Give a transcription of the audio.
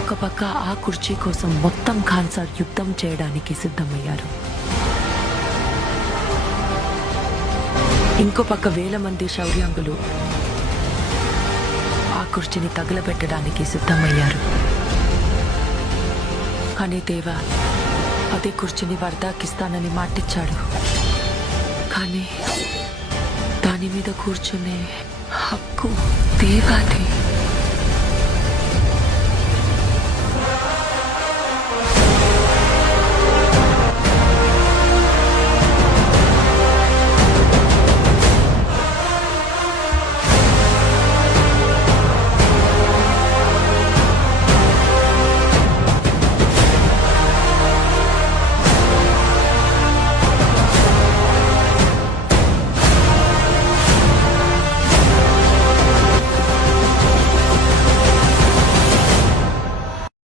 ఒక పక్క ఆ కుర్చీ కోసం మొత్తం ఖాన్సార్ యుద్ధం చేయడానికి సిద్ధమయ్యారు. ఇంకో పక్క వేల మంది శౌర్యాంగులు ఆ కుర్చీని తగలబెట్టడానికి సిద్ధమయ్యారు. కానీ దేవ అదే కుర్చీని వర్దాకిస్తానని మాటిచ్చాడు. కానీ దాని మీద కూర్చునే హక్కు దేవాది.